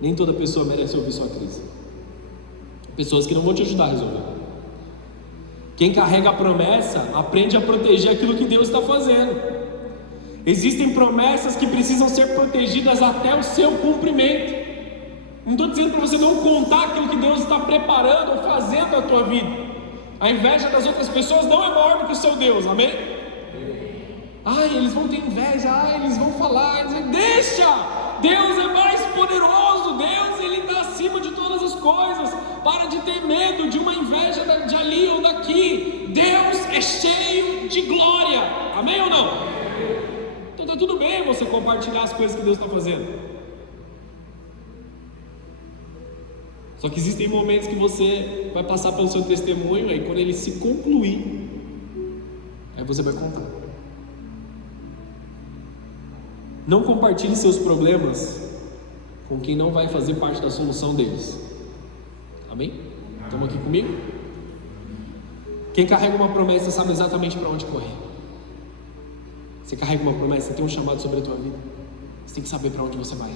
Nem toda pessoa merece ouvir sua crise. Pessoas que não vão te ajudar a resolver. Quem carrega a promessa aprende a proteger aquilo que Deus está fazendo. Existem promessas que precisam ser protegidas até o seu cumprimento. Não estou dizendo para você não contar aquilo que Deus está preparando ou fazendo na tua vida. A inveja das outras pessoas não é maior do que o seu Deus, amém? Ai, eles vão ter inveja, ai, eles vão falar, deixa! Deus é mais poderoso, Deus, Ele está acima de todas as coisas. Para de ter medo de uma inveja de ali ou daqui. Deus é cheio de glória, amém ou não? Então está tudo bem você compartilhar as coisas que Deus está fazendo. Só que existem momentos que você vai passar pelo seu testemunho, aí quando ele se concluir, aí você vai contar. Não compartilhe seus problemas com quem não vai fazer parte da solução deles. Amém? Estão aqui comigo? Quem carrega uma promessa sabe exatamente para onde correr. Você carrega uma promessa, você tem um chamado sobre a tua vida. Você tem que saber para onde você vai.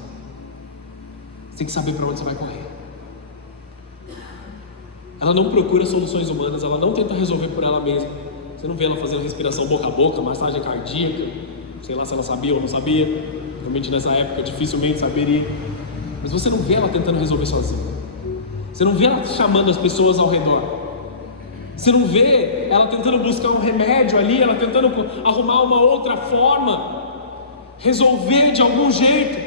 Você tem que saber para onde você vai correr. Ela não procura soluções humanas, ela não tenta resolver por ela mesma. Você não vê ela fazendo respiração boca a boca, massagem cardíaca, sei lá se ela sabia ou não sabia. Realmente nessa época dificilmente saberia. Mas você não vê ela tentando resolver sozinha. Você não vê ela chamando as pessoas ao redor. Você não vê ela tentando buscar um remédio ali, ela tentando arrumar uma outra forma, resolver de algum jeito.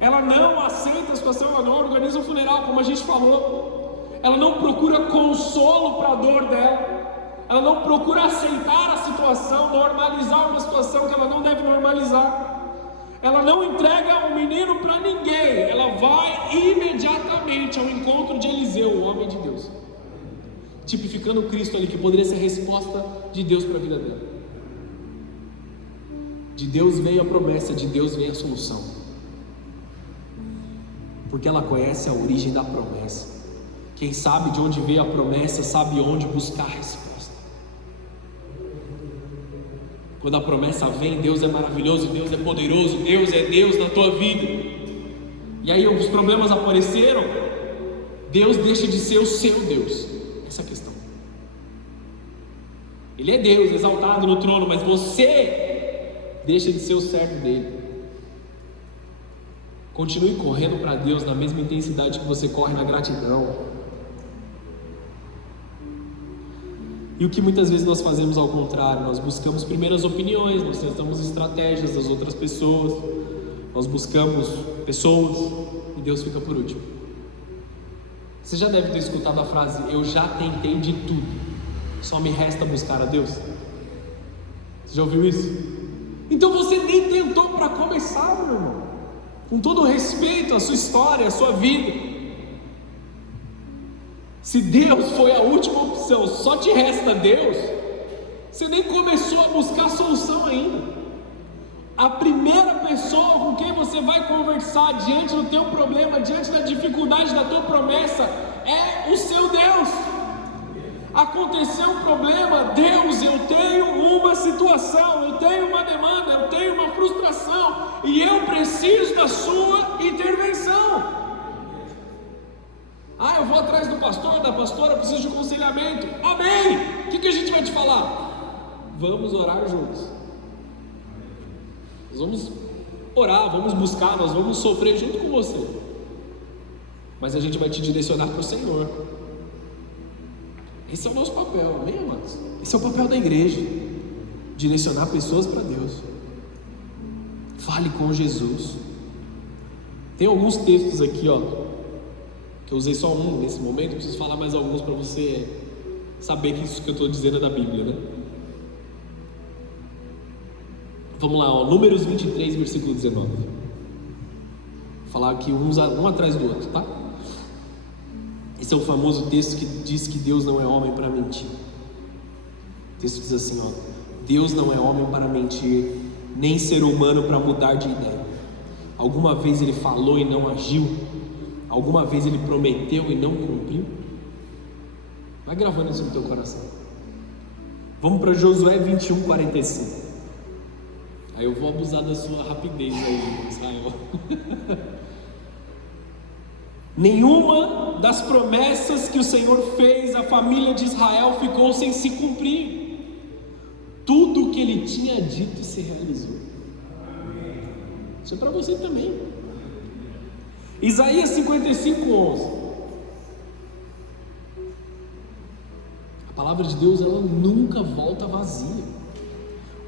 Ela não aceita a situação, ela não organiza um funeral, como a gente falou. Ela não procura consolo para a dor dela. Ela não procura aceitar a situação, normalizar uma situação que ela não deve normalizar. Ela não entrega o menino para ninguém. Ela vai imediatamente ao encontro de Eliseu, o homem de Deus, tipificando o Cristo ali, que poderia ser a resposta de Deus para a vida dela. De Deus vem a promessa, de Deus vem a solução. Porque ela conhece a origem da promessa. Quem sabe de onde veio a promessa, sabe onde buscar a resposta. Quando a promessa vem, Deus é maravilhoso, Deus é poderoso, Deus é Deus na tua vida. E aí os problemas apareceram, Deus deixa de ser o seu Deus. Essa é a questão. Ele é Deus, exaltado no trono, mas você deixa de ser o servo dele. Continue correndo para Deus na mesma intensidade que você corre na gratidão. E o que muitas vezes nós fazemos ao contrário, nós buscamos primeiro as opiniões, nós tentamos estratégias das outras pessoas, nós buscamos pessoas e Deus fica por último. Você já deve ter escutado a frase: eu já tentei de tudo, só me resta buscar a Deus. Você já ouviu isso? Então você nem tentou para começar, meu irmão. Com todo respeito à sua história, à sua vida. Se Deus foi a última opção, só te resta Deus, você nem começou a buscar a solução ainda. A primeira pessoa com quem você vai conversar diante do teu problema, diante da dificuldade da tua promessa, é o seu Deus. Aconteceu um problema, Deus, eu tenho uma situação, eu tenho uma demanda, eu tenho uma frustração, e eu preciso da sua intervenção. Eu vou atrás do pastor, da pastora, preciso de aconselhamento. Amém! O que a gente vai te falar? Vamos orar juntos. Nós vamos orar, vamos buscar, nós vamos sofrer junto com você. Mas a gente vai te direcionar para o Senhor. Esse é o nosso papel, amém, amados? Esse é o papel da igreja. Direcionar pessoas para Deus. Fale com Jesus. Tem alguns textos aqui, que eu usei só um nesse momento, preciso falar mais alguns para você saber que isso que eu estou dizendo é da Bíblia, né? Vamos lá, Números 23, versículo 19. Vou falar aqui um atrás do outro, tá? Esse é o famoso texto que diz que Deus não é homem para mentir. O texto diz assim, Deus não é homem para mentir, nem ser humano para mudar de ideia. Alguma vez ele falou e não agiu? Alguma vez ele prometeu e não cumpriu? Vai gravando isso no teu coração. Vamos para Josué 21, 45. Aí eu vou abusar da sua rapidez aí, Israel. Nenhuma das promessas que o Senhor fez à família de Israel ficou sem se cumprir. Tudo o que ele tinha dito se realizou. Isso é para você também. Isaías 55, 11. A palavra de Deus, ela nunca volta vazia.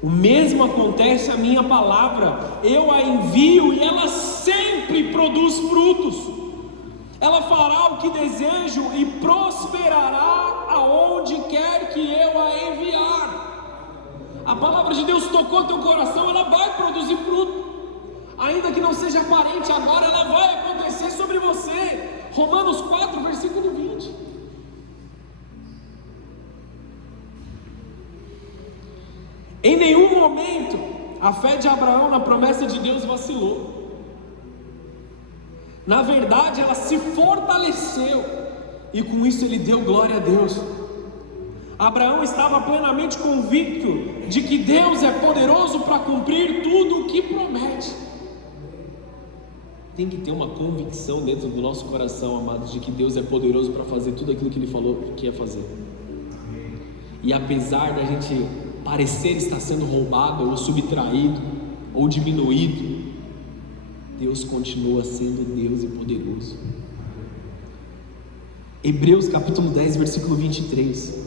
O mesmo acontece à minha palavra. Eu a envio e ela sempre produz frutos. Ela fará o que desejo e prosperará aonde quer que eu a enviar. A palavra de Deus tocou teu coração, ela vai produzir fruto. Ainda que não seja aparente agora, ela vai acontecer sobre você. Romanos 4, versículo 20. Em nenhum momento a fé de Abraão na promessa de Deus vacilou. Na verdade, ela se fortaleceu, e com isso ele deu glória a Deus. Abraão estava plenamente convicto de que Deus é poderoso para cumprir tudo o que promete. Tem que ter uma convicção dentro do nosso coração, amados, de que Deus é poderoso para fazer tudo aquilo que Ele falou que ia fazer. E apesar da gente parecer estar sendo roubado, ou subtraído, ou diminuído, Deus continua sendo Deus e poderoso. Hebreus capítulo 10, versículo 23.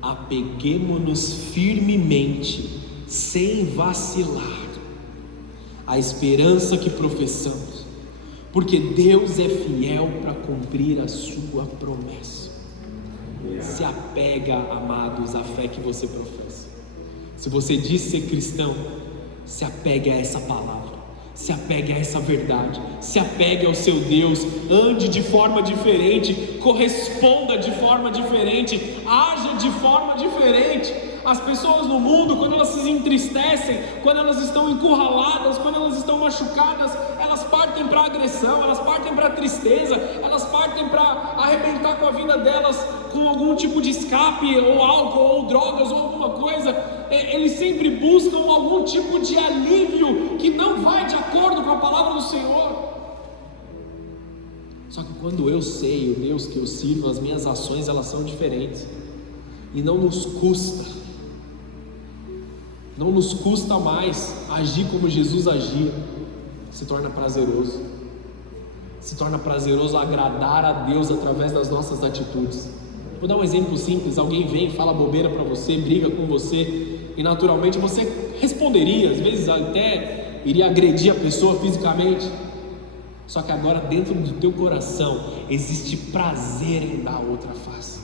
Apeguemo-nos firmemente, sem vacilar, à esperança que professamos, porque Deus é fiel para cumprir a sua promessa. Se apega, amados, à fé que você professa. Se você diz ser cristão, se apegue a essa palavra, se apegue a essa verdade, se apegue ao seu Deus, ande de forma diferente, corresponda de forma diferente, haja de forma diferente. As pessoas no mundo, quando elas se entristecem, quando elas estão encurraladas, quando elas estão machucadas, elas partem para agressão, elas partem para tristeza, elas partem para arrebentar com a vida delas com algum tipo de escape, ou álcool, ou drogas, ou alguma coisa. Eles sempre buscam algum tipo de alívio que não vai de acordo com a palavra do Senhor. Só que quando eu sei o Deus que eu sirvo, as minhas ações elas são diferentes, e não nos custa mais agir como Jesus agia. Se torna prazeroso agradar a Deus através das nossas atitudes. Vou dar um exemplo simples: alguém vem, fala bobeira para você, briga com você, e naturalmente você responderia, às vezes até iria agredir a pessoa fisicamente. Só que agora dentro do teu coração existe prazer em dar outra face,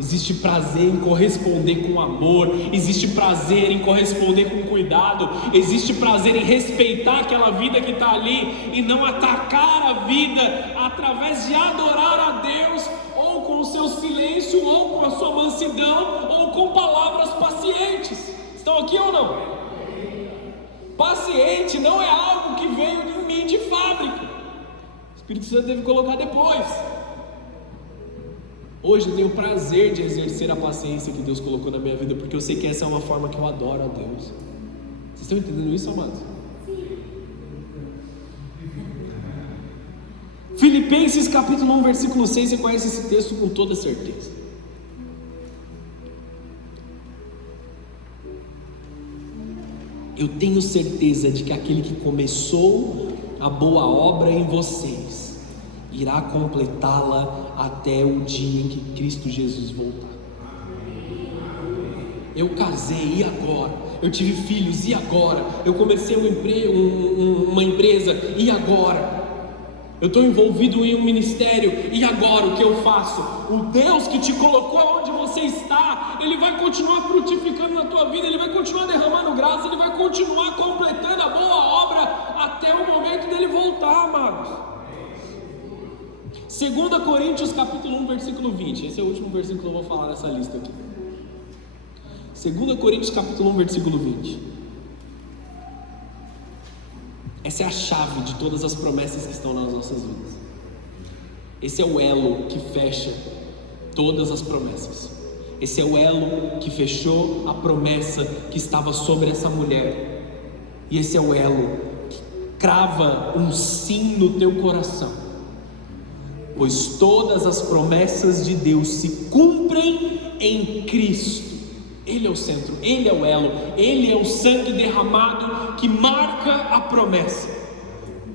existe prazer em corresponder com amor, existe prazer em corresponder com cuidado, existe prazer em respeitar aquela vida que está ali e não atacar a vida através de adorar a Deus, ou com o seu silêncio, ou com a sua mansidão, ou com palavras pacientes. Estão aqui ou não? Paciente não é algo que veio de mim de fábrica. O Espírito Santo teve que colocar depois. Hoje eu tenho o prazer de exercer a paciência que Deus colocou na minha vida, porque eu sei que essa é uma forma que eu adoro a Deus. Vocês estão entendendo isso, amados? Filipenses capítulo 1, versículo 6, você conhece esse texto com toda certeza. Eu tenho certeza de que aquele que começou a boa obra em vocês irá completá-la até o dia em que Cristo Jesus voltar. Eu casei, e agora? Eu tive filhos, e agora? Eu comecei uma empresa, e agora? Eu estou envolvido em um ministério, e agora o que eu faço? O Deus que te colocou onde você está, Ele vai continuar frutificando na tua vida, Ele vai continuar derramando graça, Ele vai continuar completando a boa obra até o momento dele voltar, amados. 2 Coríntios capítulo 1, versículo 20, esse é o último versículo que eu vou falar nessa lista aqui. 2 Coríntios capítulo 1, versículo 20. Essa é a chave de todas as promessas que estão nas nossas vidas. Esse é o elo que fecha todas as promessas. Esse é o elo que fechou a promessa que estava sobre essa mulher. E esse é o elo que crava um sim no teu coração. Pois todas as promessas de Deus se cumprem em Cristo. Ele é o centro, Ele é o elo, Ele é o sangue derramado que marca a promessa.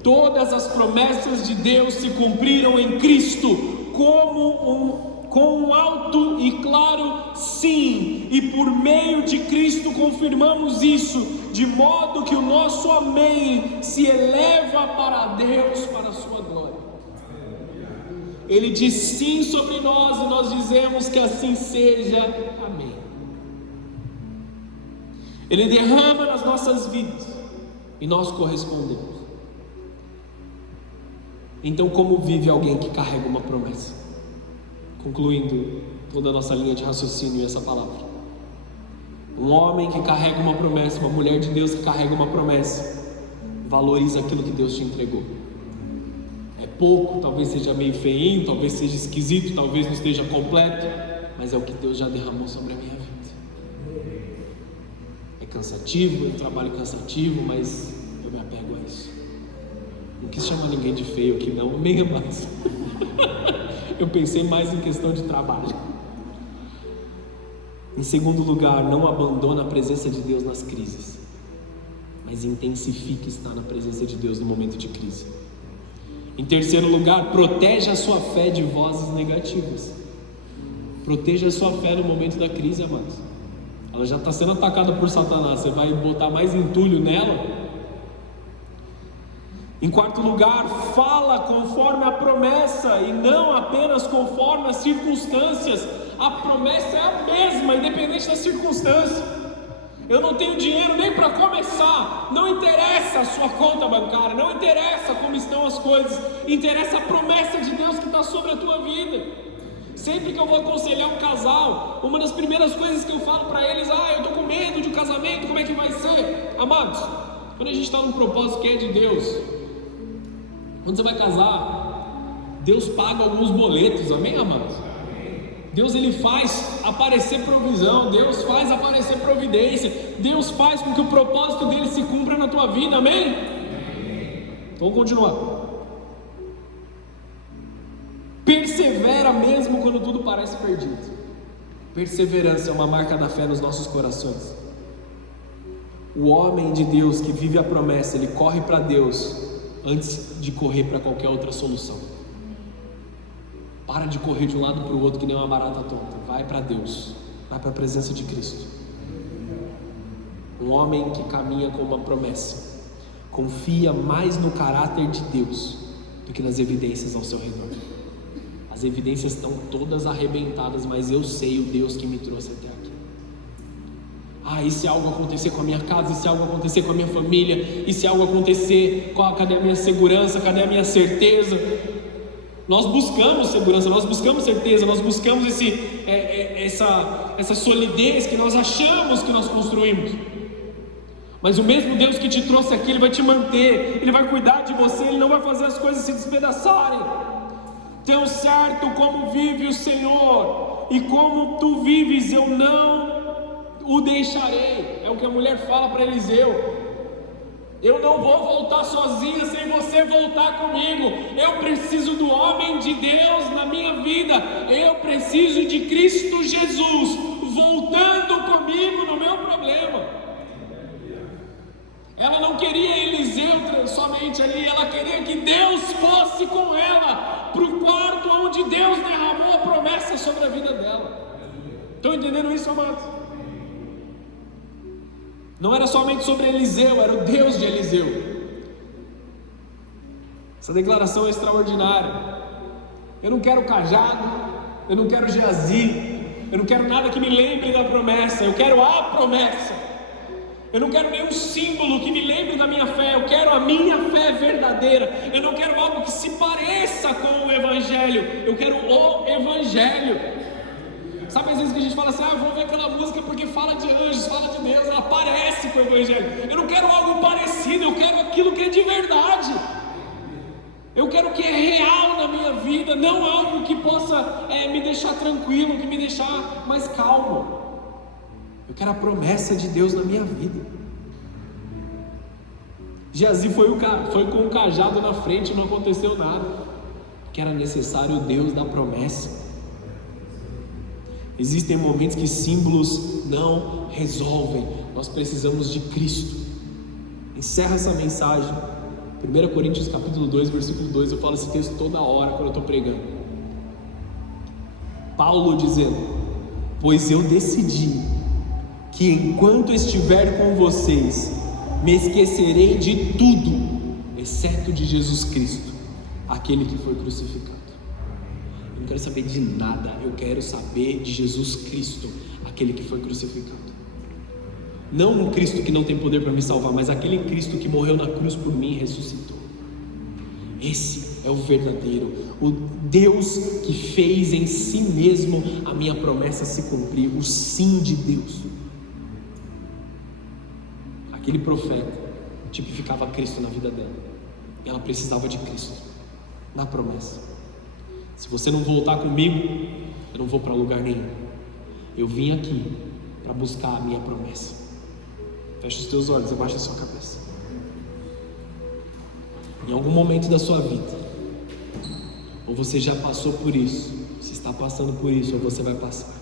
Todas as promessas de Deus se cumpriram em Cristo com um alto e claro sim, e por meio de Cristo confirmamos isso, de modo que o nosso amém se eleva para Deus, para a sua glória. Ele diz sim sobre nós e nós dizemos que assim seja, amém. Ele derrama nas nossas vidas e nós correspondemos. Então, como vive alguém que carrega uma promessa? Concluindo toda a nossa linha de raciocínio essa palavra. Um homem que carrega uma promessa, uma mulher de Deus que carrega uma promessa, valoriza aquilo que Deus te entregou. É pouco, talvez seja meio feinho, talvez seja esquisito, talvez não esteja completo, mas é o que Deus já derramou sobre a minha vida. É cansativo, é um trabalho cansativo, mas eu me apego a isso. Não quis chamar ninguém de feio aqui não, nem mais. Eu pensei mais em questão de trabalho. Em segundo lugar, não abandona a presença de Deus nas crises, mas intensifique estar na presença de Deus no momento de crise. Em terceiro lugar, protege a sua fé de vozes negativas. Proteja a sua fé no momento da crise, amados. Ela já está sendo atacada por Satanás, você vai botar mais entulho nela? Em quarto lugar, fala conforme a promessa e não apenas conforme as circunstâncias. A promessa é a mesma, independente da circunstância. Eu não tenho dinheiro nem para começar, não interessa a sua conta bancária, não interessa como estão as coisas, interessa a promessa de Deus que está sobre a tua vida. Sempre que eu vou aconselhar um casal, uma das primeiras coisas que eu falo para eles: eu tô com medo de um casamento, como é que vai ser? Amados, quando a gente está num propósito que é de Deus, quando você vai casar, Deus paga alguns boletos, amém, amados? Deus, ele faz aparecer provisão, Deus faz aparecer providência, Deus faz com que o propósito dele se cumpra na tua vida, amém? Então vamos continuar. Persevera mesmo quando tudo parece perdido. Perseverança é uma marca da fé nos nossos corações. O homem de Deus que vive a promessa, ele corre para Deus antes de correr para qualquer outra solução. Para de correr de um lado para o outro que nem uma barata tonta. Vai para Deus, vai para a presença de Cristo. Um homem que caminha com uma promessa confia mais no caráter de Deus do que nas evidências ao seu redor. As evidências estão todas arrebentadas, mas eu sei o Deus que me trouxe até aqui. E se algo acontecer com a minha casa, e se algo acontecer com a minha família, e se algo acontecer, cadê a minha segurança, cadê a minha certeza? Nós buscamos segurança, nós buscamos certeza, nós buscamos essa solidez que nós achamos que nós construímos. Mas o mesmo Deus que te trouxe aqui, Ele vai te manter, Ele vai cuidar de você, Ele não vai fazer as coisas se despedaçarem. Tão certo como vive o Senhor, e como tu vives, eu não o deixarei. É o que a mulher fala para Eliseu: eu não vou voltar sozinha sem você voltar comigo. Eu preciso do homem de Deus na minha vida. Eu preciso de Cristo Jesus voltando comigo no meu problema. Ela não queria Eliseu somente ali, ela queria que Deus fosse com ela para o quarto onde Deus derramou a promessa sobre a vida dela. Estão entendendo isso, amados? Não era somente sobre Eliseu, era o Deus de Eliseu. Essa declaração é extraordinária. Eu não quero cajado, eu não quero Geazi, eu não quero nada que me lembre da promessa, eu quero a promessa. Eu não quero nenhum símbolo que me lembre da minha fé, eu quero a minha fé verdadeira. Eu não quero algo que se pareça com o Evangelho, eu quero o Evangelho. Sabe, às vezes que a gente fala assim: vamos ver aquela música porque fala de anjos, fala de Deus, ela parece com o Evangelho. Eu não quero algo parecido, eu quero aquilo que é de verdade. Eu quero o que é real na minha vida, não algo que possa me deixar tranquilo, que me deixar mais calmo. Eu quero a promessa de Deus na minha vida. Geazi foi com o cajado na frente e não aconteceu nada, porque era necessário o Deus da promessa. Existem momentos que símbolos não resolvem. Nós precisamos de Cristo. Encerra essa mensagem 1 Coríntios capítulo 2, versículo 2. Eu falo esse texto toda hora quando eu estou pregando. Paulo dizendo: pois eu decidi que enquanto estiver com vocês, me esquecerei de tudo, exceto de Jesus Cristo, aquele que foi crucificado. Eu não quero saber de nada, eu quero saber de Jesus Cristo, aquele que foi crucificado. Não um Cristo que não tem poder para me salvar, mas aquele Cristo que morreu na cruz por mim e ressuscitou. Esse é o verdadeiro, o Deus que fez em si mesmo a minha promessa se cumprir, o sim de Deus. Aquele profeta tipificava Cristo na vida dela, e ela precisava de Cristo na promessa. Se você não voltar comigo, eu não vou para lugar nenhum. Eu vim aqui para buscar a minha promessa. Feche os teus olhos, abaixa a sua cabeça. Em algum momento da sua vida, ou você já passou por isso, você está passando por isso, ou você vai passar,